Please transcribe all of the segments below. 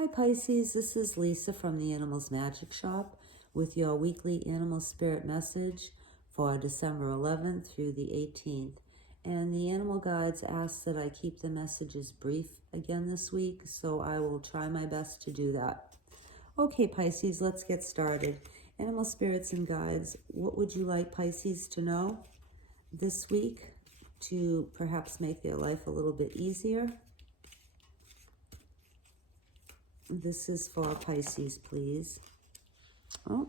Hi Pisces, this is Lisa from the Animals Magic Shop with your weekly animal spirit message for December 11th through the 18th. And the animal guides ask that I keep the messages brief again this week, so I will try my best to do that. Okay Pisces, let's get started. Animal spirits and guides, what would you like Pisces to know this week to perhaps make their life a little bit easier? This is for Pisces, please. Oh,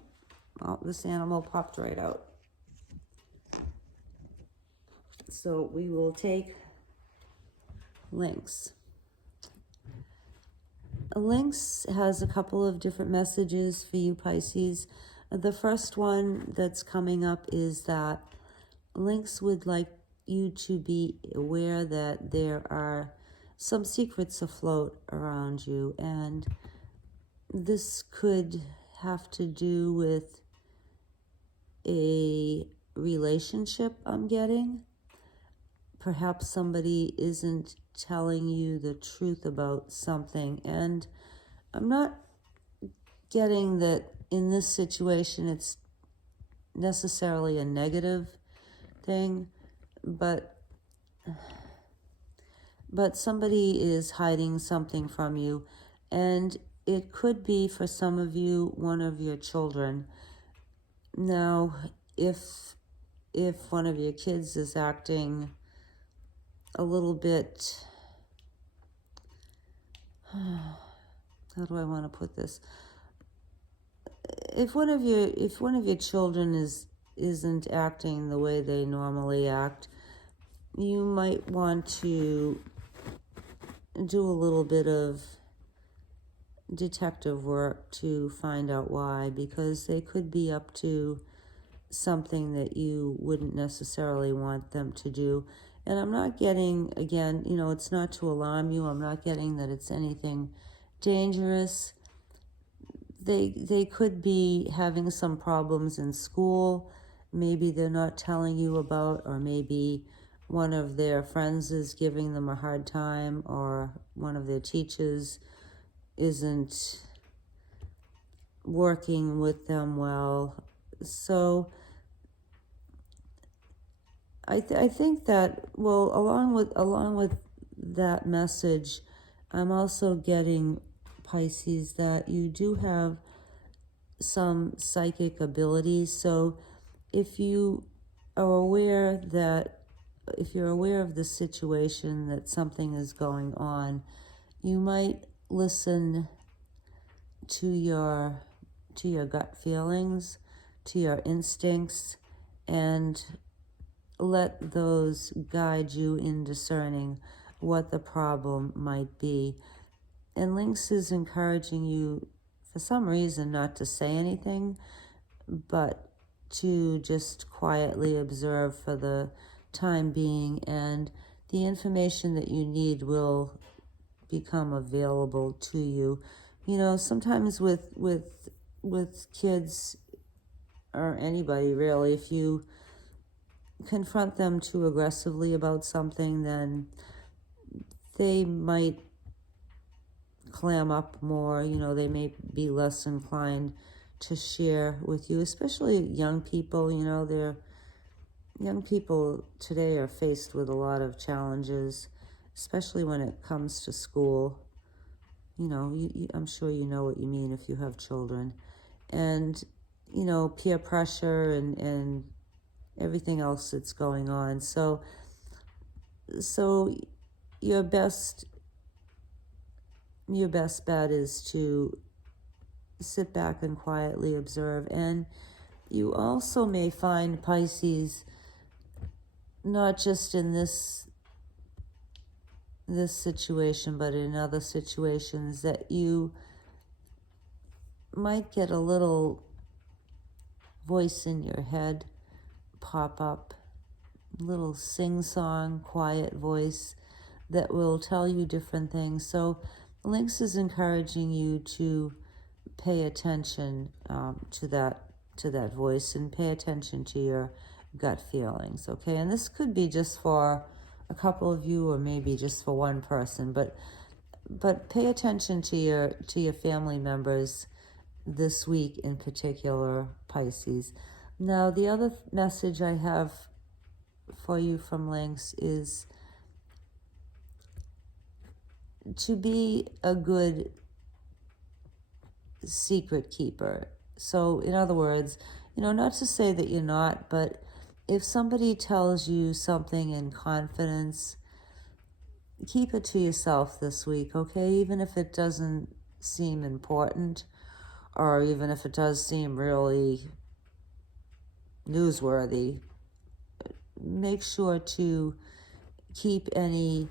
well, this animal popped right out. So we will take Lynx. Lynx has a couple of different messages for you, Pisces. The first one that's coming up is that Lynx would like you to be aware that there are some secrets afloat around you, and this could have to do with a relationship I'm getting. Perhaps somebody isn't telling you the truth about something, and I'm not getting that in this situation it's necessarily a negative thing, but somebody is hiding something from you, and it could be, for some of you, one of your children. Now, if one of your kids is acting a little bit, how do I want to put this? If one of your children isn't acting the way they normally act, you might want to do a little bit of detective work to find out why, because they could be up to something that you wouldn't necessarily want them to do. And I'm not getting, again, it's not to alarm you. I'm not getting that it's anything dangerous. They could be having some problems in school. Maybe they're not telling you about, or maybe one of their friends is giving them a hard time, or one of their teachers isn't working with them well. So I think that, well, along with that message, I'm also getting, Pisces, that you do have some psychic abilities. So if you are aware that, if you're aware of the situation, that something is going on, you might listen to your gut feelings, to your instincts, and let those guide you in discerning what the problem might be. And Lynx is encouraging you, for some reason, not to say anything, but to just quietly observe for the time being, and the information that you need will become available to you. Sometimes with kids, or anybody really, if you confront them too aggressively about something, then they might clam up more. They may be less inclined to share with you, especially young people. Young people today are faced with a lot of challenges, especially when it comes to school. I'm sure you know what you mean if you have children. And, peer pressure and everything else that's going on. So your best bet is to sit back and quietly observe. And you also may find, Pisces, not just in this situation, but in other situations, that you might get a little voice in your head pop up, little sing-song, quiet voice that will tell you different things. So Lynx is encouraging you to pay attention to that voice, and pay attention to your gut feelings, okay? And this could be just for a couple of you, or maybe just for one person, but but pay attention to your family members this week in particular, Pisces. Now, the other message I have for you from Lynx is to be a good secret keeper. So, in other words, not to say that you're not, but if somebody tells you something in confidence, keep it to yourself this week, okay? Even if it doesn't seem important, or even if it does seem really newsworthy, make sure to keep any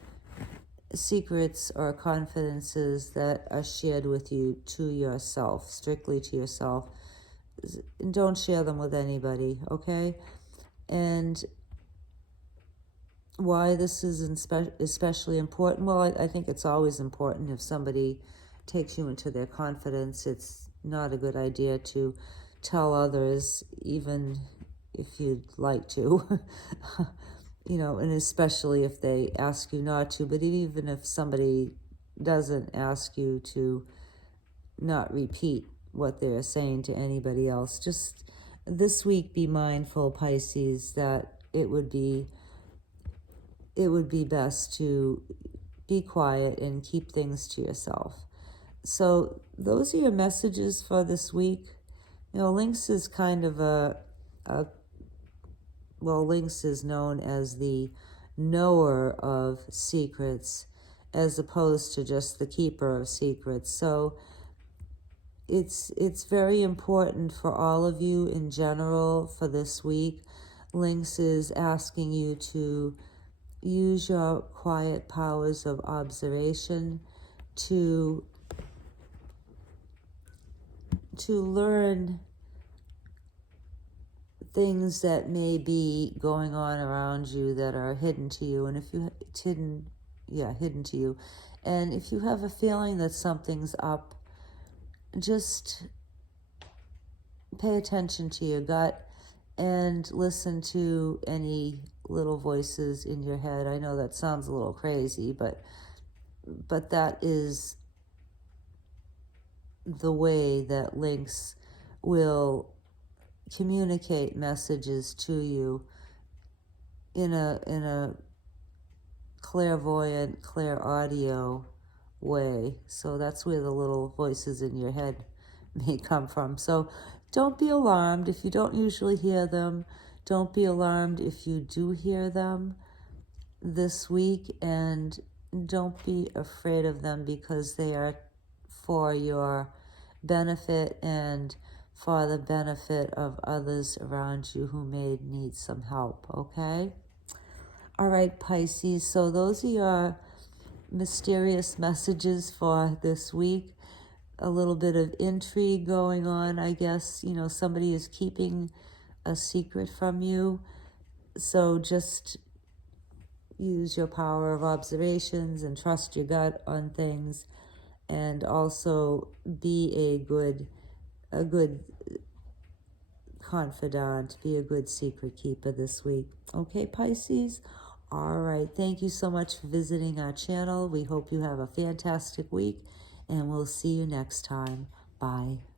secrets or confidences that are shared with you to yourself, strictly to yourself. Don't share them with anybody, okay? And why this is especially important, well, I think it's always important. If somebody takes you into their confidence, it's not a good idea to tell others, even if you'd like to, and especially if they ask you not to. But even if somebody doesn't ask you to, not repeat what they're saying to anybody else. Just this week, be mindful, Pisces, that it would be best to be quiet and keep things to yourself. So those are your messages for this week. Lynx is kind of Lynx is known as the knower of secrets as opposed to just the keeper of secrets. So it's very important for all of you in general for this week. Lynx is asking you to use your quiet powers of observation to learn things that may be going on around you that are hidden to you. And if you hidden to you. And if you have a feeling that something's up, just pay attention to your gut and listen to any little voices in your head. I know that sounds a little crazy, but that is the way that Lynx will communicate messages to you in a clairvoyant, clairaudio way. So that's where the little voices in your head may come from. So don't be alarmed if you don't usually hear them. Don't be alarmed if you do hear them this week, and don't be afraid of them, because they are for your benefit and for the benefit of others around you who may need some help, okay? All right, Pisces, so those are your mysterious messages for this week. A little bit of intrigue going on, I guess. Somebody is keeping a secret from you. So just use your power of observations and trust your gut on things, and also be a good confidant, be a good secret keeper this week. Okay, Pisces? All right. Thank you so much for visiting our channel. We hope you have a fantastic week, and we'll see you next time. Bye.